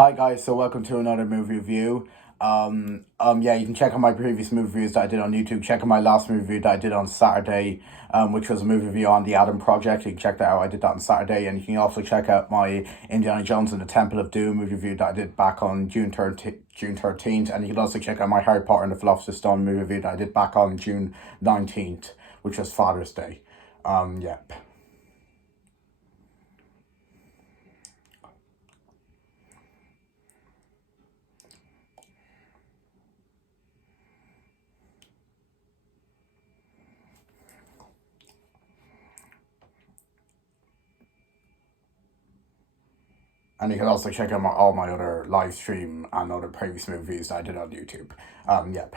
Hi guys, so welcome to another movie review. Yeah, you can check out my previous movie reviews that I did on YouTube. Check out my last movie review that I did on Saturday, which was a movie review on the Adam Project. You can check that out. I did that on Saturday, and you can also check out my Indiana Jones and the Temple of Doom movie review that I did back on June 13th, and you can also check out my Harry Potter and the Philosopher's Stone movie review that I did back on June 19th, which was Father's Day. Yep. And you can also check out all my other live stream and other previous movies that I did on YouTube. Yep.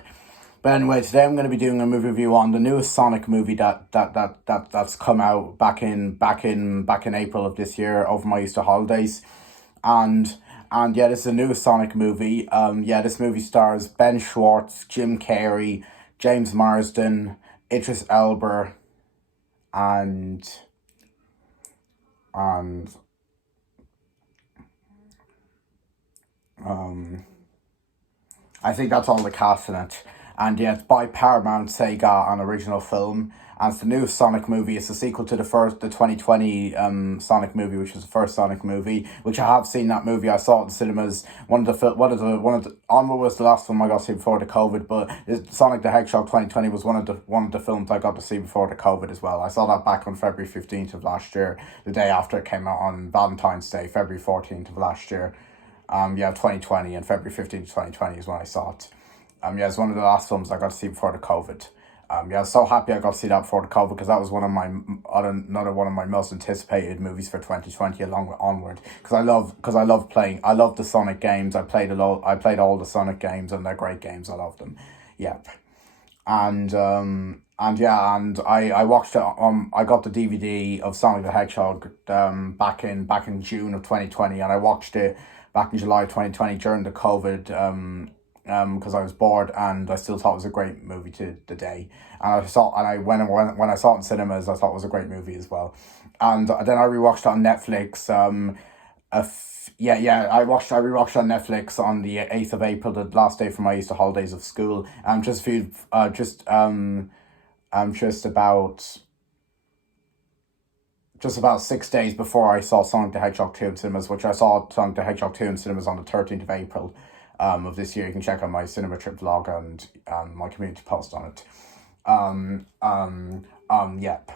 But anyway, today I'm going to be doing a movie review on the newest Sonic movie that's come out back in April of this year over my Easter holidays, and yeah, this is a new Sonic movie. This movie stars Ben Schwartz, Jim Carrey, James Marsden, Idris Elba, and and I think that's all the cast in it. And yeah, it's by Paramount, Sega, an original film. And it's the new Sonic movie. It's a sequel to the 2020 Sonic movie, which was the first Sonic movie. Which I have seen that movie. I saw it in cinemas. Onward was the last film I got to see before the COVID. But Sonic the Hedgehog 2020 was one of the films I got to see before the COVID as well. I saw that back on February 15th of last year, the day after it came out on Valentine's Day, February 14th of last year. 2020, and February 15th, 2020 is when I saw it. It's one of the last films I got to see before the COVID. I was so happy I got to see that before the COVID, because that was another one of my most anticipated movies for 2020, along with Onward. I love the Sonic games. I played all the Sonic games, and they're great games. I love them. Yep. And I watched it. I got the DVD of Sonic the Hedgehog back in June of 2020, and I watched it back in July 2020 during the COVID, because I was bored, and I still thought it was a great movie to the day. And when I saw it in cinemas, I thought it was a great movie as well. And then I rewatched it on Netflix. I rewatched it on Netflix on the 8th of April, the last day for my Easter holidays of school. Just about 6 days before I saw Sonic the Hedgehog 2 in cinemas, which I saw Sonic the Hedgehog 2 in cinemas on the 13th of April of this year. You can check out my cinema trip vlog and my community post on it. Yep.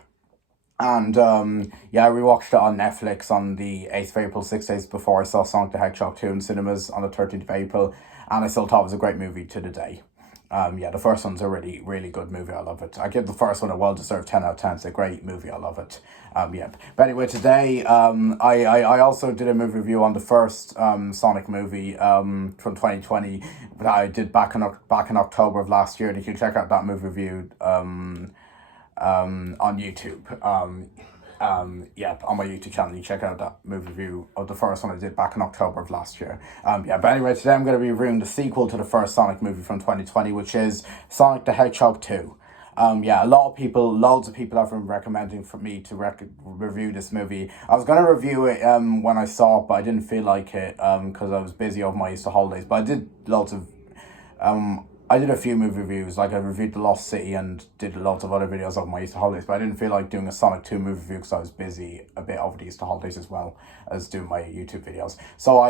And I rewatched it on Netflix on the 8th of April, 6 days before I saw Sonic the Hedgehog 2 in cinemas on the 13th of April, and I still thought it was a great movie to the day. The first one's a really, really good movie. I love it. I give the first one a well-deserved 10 out of 10. It's a great movie. I love it. But anyway, today, I also did a movie review on the first Sonic movie from 2020 that I did back in October of last year, and you can check out that movie review on YouTube. On my YouTube channel, you check out that movie review of the first one I did back in October of last year. But anyway, today I'm going to be reviewing the sequel to the first Sonic movie from 2020, which is Sonic the Hedgehog 2. Loads of people have been recommending for me to review this movie. I was going to review it when I saw it, but I didn't feel like it because I was busy over my Easter holidays. But I did I did a few movie reviews, like I reviewed The Lost City and did lots of other videos of my Easter holidays, but I didn't feel like doing a Sonic 2 movie review because I was busy a bit over the Easter holidays as well as doing my YouTube videos. So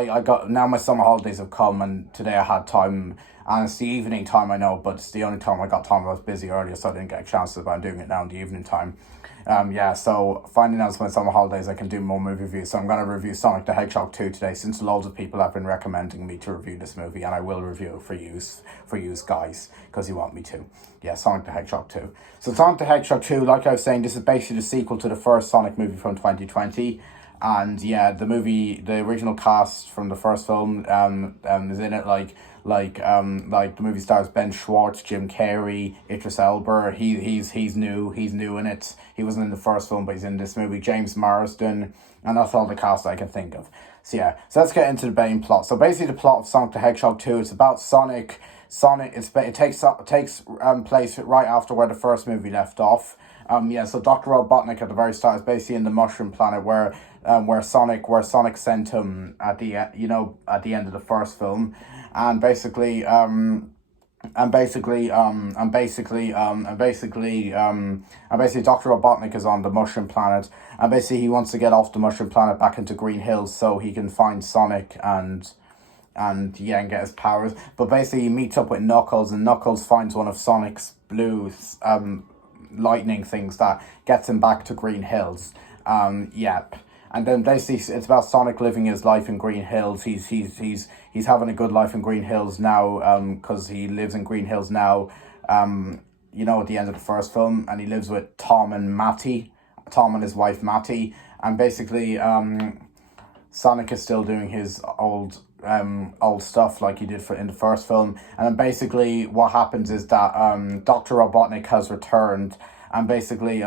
now my summer holidays have come, and today I had time, and it's the evening time, I know, but it's the only time I got time. I was busy earlier, so I didn't get a chance to, but I'm doing it now in the evening time. So finding out my summer holidays, I can do more movie reviews. So I'm going to review Sonic the Hedgehog 2 today, since loads of people have been recommending me to review this movie, and I will review it for you guys, because you want me to. Sonic the Hedgehog 2. So Sonic the Hedgehog 2, like I was saying, this is basically the sequel to the first Sonic movie from 2020. And the original cast from the first film is in it, like the movie stars Ben Schwartz, Jim Carrey, Idris Elba. He's new in it. He wasn't in the first film, but he's in this movie. James Marsden, and that's all the cast I can think of. So let's get into the main plot. So basically, the plot of Sonic the Hedgehog 2, it's about Sonic Sonic, it takes place right after where the first movie left off. So Dr. Robotnik at the very start is basically in the Mushroom Planet where Sonic sent him at the at the end of the first film, and basically Dr. Robotnik is on the Mushroom Planet, and basically he wants to get off the Mushroom Planet back into Green Hills so he can find Sonic and get his powers. But basically he meets up with Knuckles, and Knuckles finds one of Sonic's blue lightning things that gets him back to Green Hills. And then basically it's about Sonic living his life in Green Hills. He's having a good life in Green Hills now, because he lives in Green Hills now, at the end of the first film, and he lives with Tom and his wife Matty, and basically Sonic is still doing his old stuff like he did in the first film. And then basically what happens is that Dr. Robotnik has returned, and basically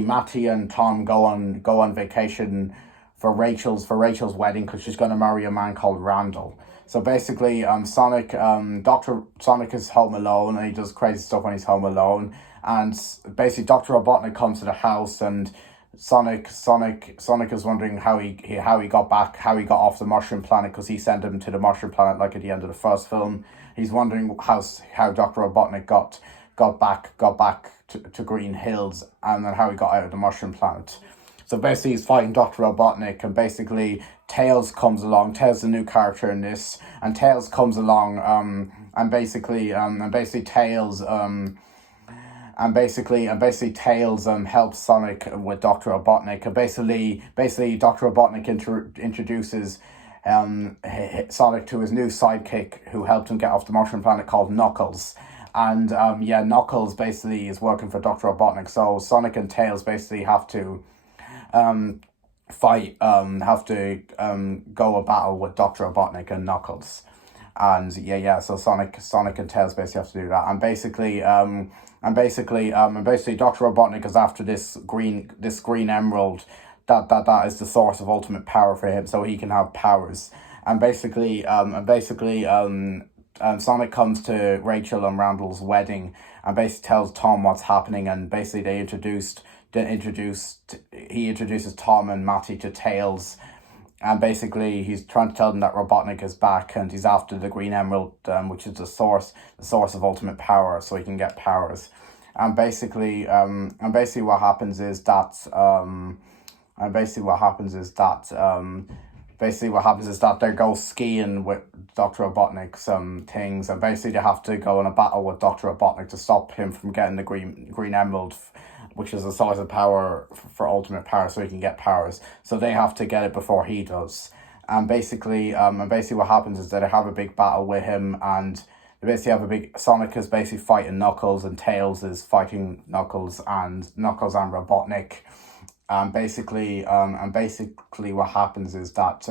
Matty and Tom go on vacation for Rachel's wedding, because she's going to marry a man called Randall. So basically Sonic is home alone, and he does crazy stuff when he's home alone, and basically Dr. Robotnik comes to the house, and Sonic is wondering how he got off the Mushroom Planet, because he sent him to the Mushroom Planet like at the end of the first film. He's wondering how Dr. Robotnik got back to Green Hills, and then how he got out of the Mushroom Planet. So basically he's fighting Dr. Robotnik, and basically Tails comes along. Tails is a new character in this, and Tails comes along and basically Tails helps Sonic with Dr. Robotnik, and basically Dr. Robotnik introduces Sonic to his new sidekick who helped him get off the Mushroom Planet, called Knuckles. And Knuckles basically is working for Dr. Robotnik, so Sonic and Tails basically have to go a battle with Dr. Robotnik and Knuckles. And so Sonic and Tails basically have to do that. And basically Dr. Robotnik is after this green emerald that is the source of ultimate power for him, so he can have powers. And basically Sonic comes to Rachel and Randall's wedding, and basically tells Tom what's happening, and basically he introduces Tom and Matty to Tails, and basically he's trying to tell them that Robotnik is back, and he's after the Green Emerald, which is the source of ultimate power, so he can get powers. And basically what happens is that they go skiing with Dr. Robotnik's things, and basically they have to go in a battle with Dr. Robotnik to stop him from getting the Green Emerald, which is a source of power for ultimate power, so he can get powers. So they have to get it before he does. And basically what happens is that they have a big battle with him, and they basically Sonic is basically fighting Knuckles, and Tails is fighting Knuckles and Robotnik. And basically what happens is that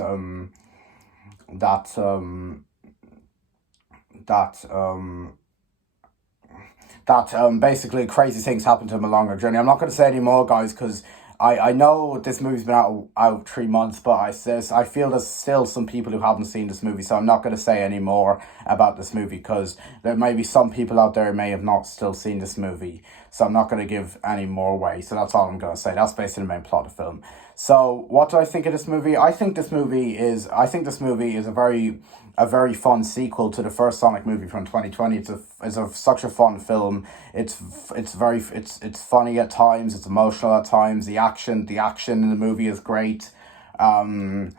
basically crazy things happen to him along our journey. I'm not going to say any more, guys, because I know this movie's been out 3 months, but I feel there's still some people who haven't seen this movie, so I'm not going to say any more about this movie, because there may be some people out there who may have not still seen this movie, so I'm not going to give any more away. So that's all I'm going to say. That's basically the main plot of the film. So what do I think of this movie? I think this movie is a very fun sequel to the first Sonic movie from 2020. It's such a fun film. It's funny at times. It's emotional at times. The action in the movie is great. The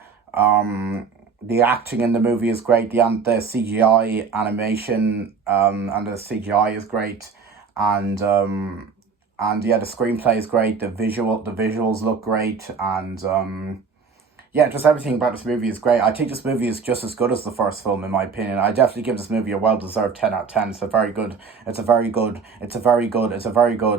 acting in the movie is great. The CGI animation and the CGI is great. And the screenplay is great. The visuals look great, and just everything about this movie is great. I think this movie is just as good as the first film, in my opinion. I definitely give this movie a well-deserved 10 out of 10. It's a very good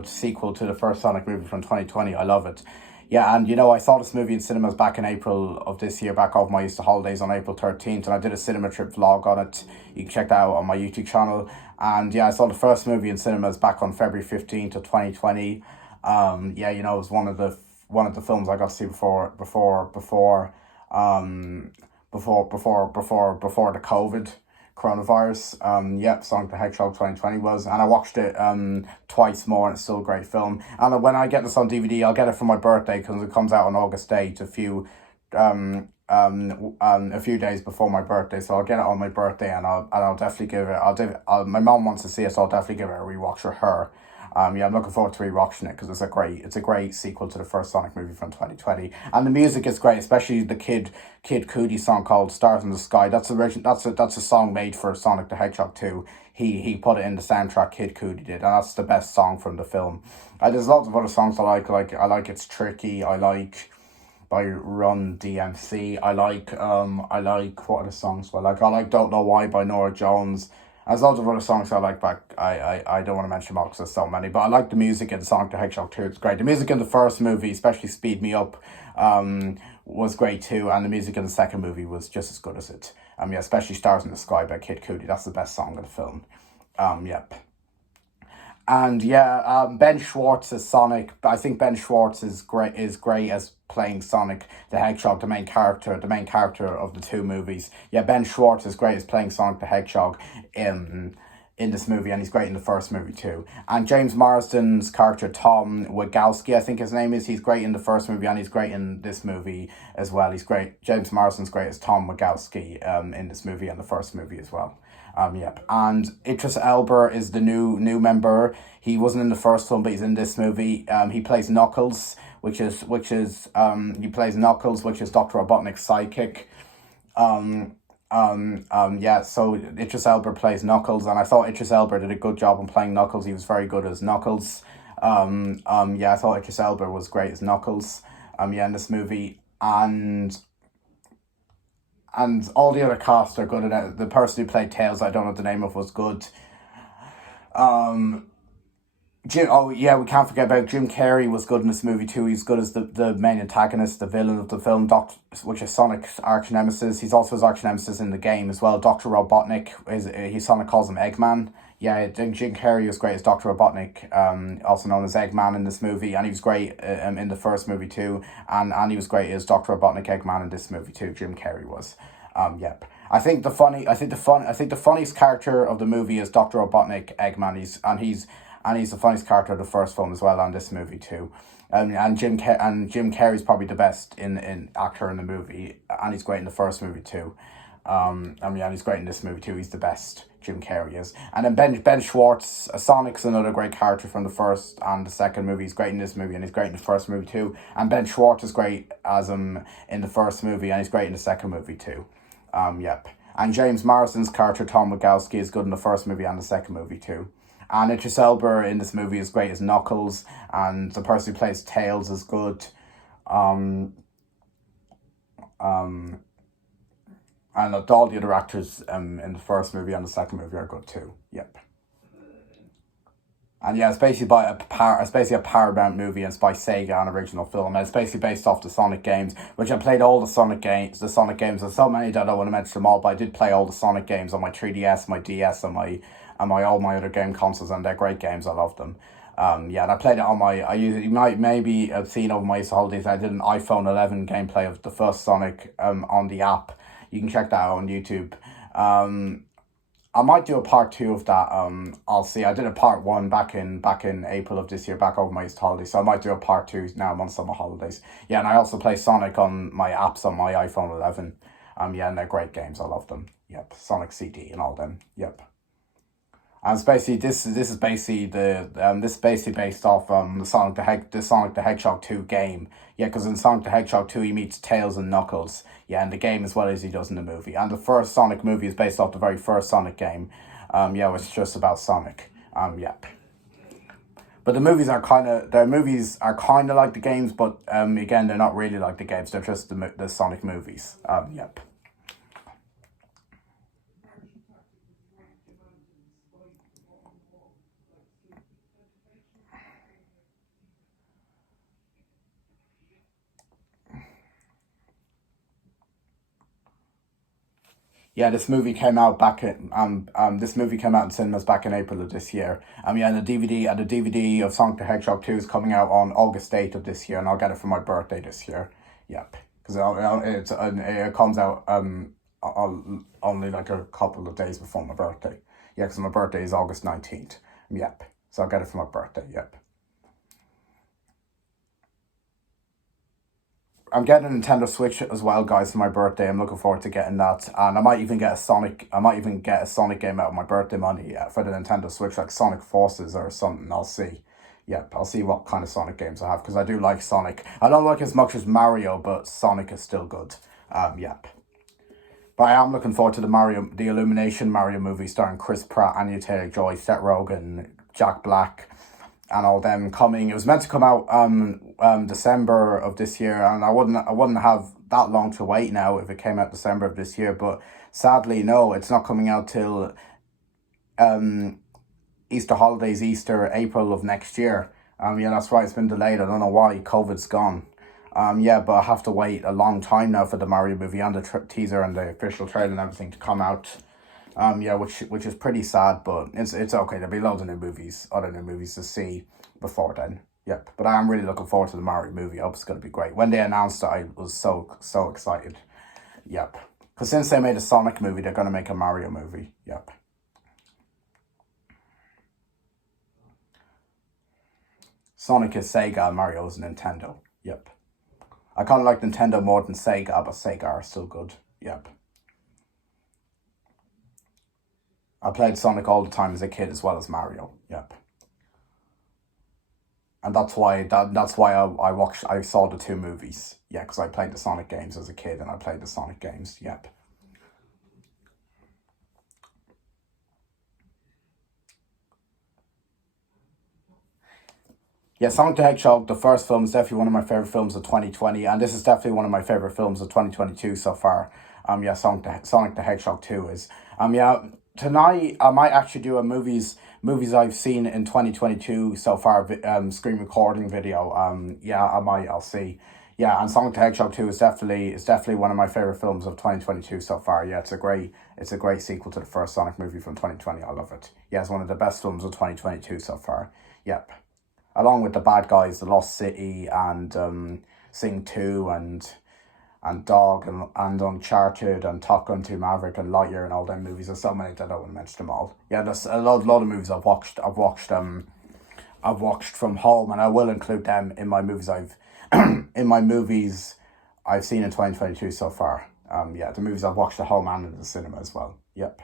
sequel to the first Sonic movie from 2020. I love it. Yeah, and I saw this movie in cinemas back in April of this year, back off my Easter holidays on April 13th, and I did a cinema trip vlog on it. You can check that out on my YouTube channel. And I saw the first movie in cinemas back on February 15th of 2020. It was one of the films I got to see before the coronavirus. Yep, Sonic the Hedgehog 2020 was, and I watched it twice more, and it's still a great film. And when I get this on DVD, I'll get it for my birthday because it comes out on August 8th, a few days before my birthday. So I'll get it on my birthday, and I'll definitely give it. My mom wants to see it, so I'll definitely give it a rewatch for her. Yeah, I'm looking forward to rewatching it because it's a great sequel to the first Sonic movie from 2020, and the music is great, especially the Kid Cudi song called "Stars in the Sky." That's a song made for Sonic the Hedgehog 2. He put it in the soundtrack. Kid Cudi did, and that's the best song from the film. There's lots of other songs I like It's Tricky. I like by Run DMC. I like what are the songs I like Don't Know Why by Norah Jones. There's lots of other songs I like back. I don't want to mention them all because there's so many, but I like the music in Sonic the Hedgehog 2. It's great. The music in the first movie, especially Speed Me Up, was great too, and the music in the second movie was just as good as it. Yeah, especially Stars in the Sky by Kid Cudi. That's the best song in the film. Yep. And yeah, Ben Schwartz as Sonic. I think Ben Schwartz is great as playing Sonic the Hedgehog, the main character of the two movies. Yeah, Ben Schwartz is great as playing Sonic the Hedgehog in this movie, and he's great in the first movie too. And James Marsden's character Tom Wagowski, I think his name is, he's great in the first movie, and he's great in this movie as well. He's great. James Marsden's great as Tom Wagowski in this movie and the first movie as well. Yep. And Idris Elba is the new member. He wasn't in the first film, but he's in this movie. He plays Knuckles, which is Dr. Robotnik's sidekick. Yeah, so Idris Elba plays Knuckles, and I thought Idris Elba did a good job in playing Knuckles. He was very good as Knuckles. Yeah, I thought Idris Elba was great as Knuckles. Yeah, in this movie, and all the other cast are good in it. The person who played Tails, I don't know the name of, was good. We can't forget about Jim Carrey was good in this movie too. He's good as the main antagonist, the villain of the film, which is Sonic's arch nemesis. He's also his arch nemesis in the game as well. Dr. Robotnik Sonic calls him Eggman. Yeah, Jim Carrey was great as Dr. Robotnik, also known as Eggman in this movie, and he was great in the first movie too, and he was great as Dr. Robotnik Eggman in this movie too. Jim Carrey was. Yep. I think the funniest character of the movie is Dr. Robotnik Eggman. He's the funniest character of the first film as well, and this movie too. And Jim Carrey's probably the best in actor in the movie, and he's great in the first movie too. And he's great in this movie too. He's the best. Jim Carrey is. And then Ben Schwartz, Sonic's another great character from the first and the second movie. He's great in this movie, and he's great in the first movie too. And Ben Schwartz is great as him in the first movie, and he's great in the second movie too. Yep. And James Marsden's character Tom Wagowski is good in the first movie and the second movie too. And Idris Elba in this movie is great as Knuckles, and the person who plays Tails is good. And all the other actors in the first movie and the second movie are good too. Yep. And yeah, it's basically a Paramount movie, and it's by Sega, an original film. And it's basically based off the Sonic games, which I played all the Sonic games. There's so many that I don't want to mention them all, but I did play all the Sonic games on my 3DS, my DS, and all my other game consoles, and they're great games. I love them. Yeah, and I played it on you might maybe have seen over my Easter holidays, I did an iPhone 11 gameplay of the first Sonic on the app. You can check that out on YouTube. I might do a part 2 of that. I'll see. I did a part 1 back in April of this year, back over my Easter holidays. So I might do a part 2 now on summer holidays. Yeah, and I also play Sonic on my apps on my iPhone 11. Yeah, and they're great games. I love them. Yep, Sonic CD and all them. Yep. And it's basically this is basically based off the Sonic the Hedgehog 2 game. Yeah, because in Sonic the Hedgehog 2 he meets Tails and Knuckles. Yeah, in the game as well as he does in the movie. And the first Sonic movie is based off the very first Sonic game. Yeah, it's just about Sonic. Yep. But the movies are kind of like the games, but again they're not really like the games. They're just the Sonic movies. Yep. Yeah, this movie came out in cinemas back in April of this year. Yeah, and the DVD of Sonic the Hedgehog 2 is coming out on August 8th of this year, and I'll get it for my birthday this year. Yep, because it comes out only like a couple of days before my birthday. Yeah, because my birthday is August 19th. Yep. So I'll get it for my birthday. Yep. I'm getting a Nintendo Switch as well, guys, for my birthday. I'm looking forward to getting that, and I might even get a Sonic. I might even get a Sonic game out of my birthday money for the Nintendo Switch, like Sonic Forces or something. I'll see. Yep, I'll see what kind of Sonic games I have because I do like Sonic. I don't like as much as Mario, but Sonic is still good. Yep. But I am looking forward to the Illumination Mario movie starring Chris Pratt, Anya Taylor-Joy, Seth Rogen, Jack Black, and all them coming. It was meant to come out December of this year, and I wouldn't have that long to wait now if it came out December of this year. But sadly, no, it's not coming out till Easter holidays, April of next year. Yeah, that's right. It's been delayed. I don't know why. COVID's gone. Yeah, but I have to wait a long time now for the Mario movie and the teaser and the official trailer and everything to come out. Yeah, which is pretty sad, but it's okay. There'll be loads of other new movies to see before then. Yep, but I am really looking forward to the Mario movie. I hope it's going to be great. When they announced it, I was so excited. Yep, because since they made a Sonic movie, they're going to make a Mario movie. Yep. Sonic is Sega and Mario is Nintendo. Yep. I kind of like Nintendo more than Sega, but Sega are still good. Yep. I played Sonic all the time as a kid as well as Mario. Yep. And that's why I saw the two movies. Yeah, because I played the Sonic games as a kid and I played the Sonic games. Yep. Yeah, Sonic the Hedgehog, the first film, is definitely one of my favorite films of 2020, and this is definitely one of my favorite films of 2022 so far. Yeah, Sonic the Hedgehog 2 is. Yeah, tonight I might actually do a movies I've seen in 2022 so far screen recording video. Yeah, I'll see. Yeah, and Sonic the Hedgehog 2 is definitely one of my favorite films of 2022 so far. Yeah, it's a great sequel to the first Sonic movie from 2020. I love it. Yeah, it's one of the best films of 2022 so far. Yep. Along with The Bad Guys, The Lost City, and Sing 2, and Dog, and Uncharted, and Top Gun 2 Maverick, and Lightyear, and all them movies. There's so many that I don't want to mention them all. Yeah, there's a lot of movies I've watched from home, and I will include them in my movies I've seen in 2022 so far. Yeah, the movies I've watched at home and in the cinema as well. Yep.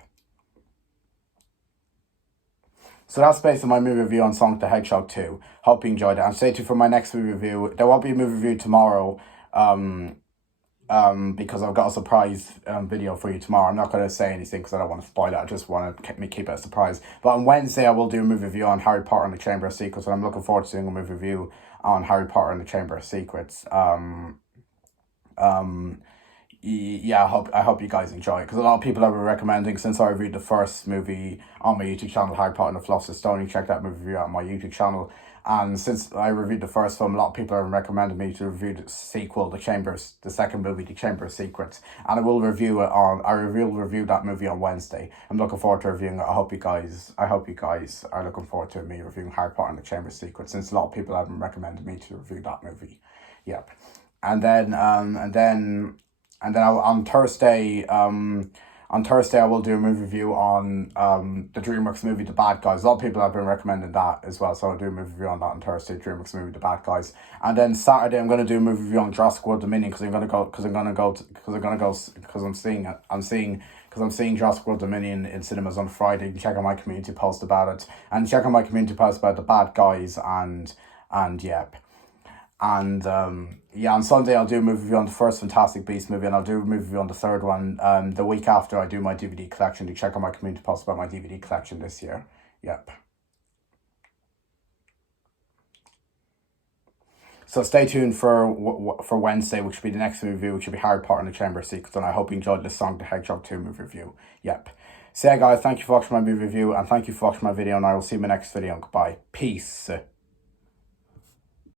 So that's based on my movie review on Sonic the Hedgehog 2. Hope you enjoyed it. And stay tuned for my next movie review. There won't be a movie review tomorrow, because I've got a surprise video for you tomorrow. I'm not going to say anything because I don't want to spoil it. I just want to keep it a surprise. But on Wednesday, I will do a movie review on Harry Potter and the Chamber of Secrets. And I'm looking forward to doing a movie review on Harry Potter and the Chamber of Secrets. Yeah, I hope you guys enjoy it because a lot of people have been recommending since I reviewed the first movie on my YouTube channel, Harry Potter and the Philosopher's Stone. You check that movie review out on my YouTube channel. And since I reviewed the first film, a lot of people have recommended me to review the sequel, the second movie, The Chamber of Secrets. And I will review that movie on Wednesday. I'm looking forward to reviewing it. I hope you guys are looking forward to me reviewing Harry Potter and the Chamber of Secrets, since a lot of people have been recommending me to review that movie. Yep. And then on Thursday, I will do a movie review on the DreamWorks movie The Bad Guys. A lot of people have been recommending that as well, so I'll do a movie review on that on Thursday. DreamWorks movie The Bad Guys, and then Saturday I'm going to do a movie review on Jurassic World Dominion because I'm seeing Jurassic World Dominion in cinemas on Friday. You can check out my community post about it, and check out my community post about The Bad Guys and yep. And yeah, on Sunday I'll do a movie review on the first Fantastic Beasts movie, and I'll do a movie review on the third one the week after I do my DVD collection. To check out my community post about my DVD collection this year. Yep. So stay tuned for Wednesday, which will be the next movie review, which will be Harry Potter and the Chamber of Secrets, and I hope you enjoyed the Sonic the Hedgehog 2 movie review. Yep. So yeah, guys, thank you for watching my movie review, and thank you for watching my video, and I will see you in my next video. Goodbye. Peace.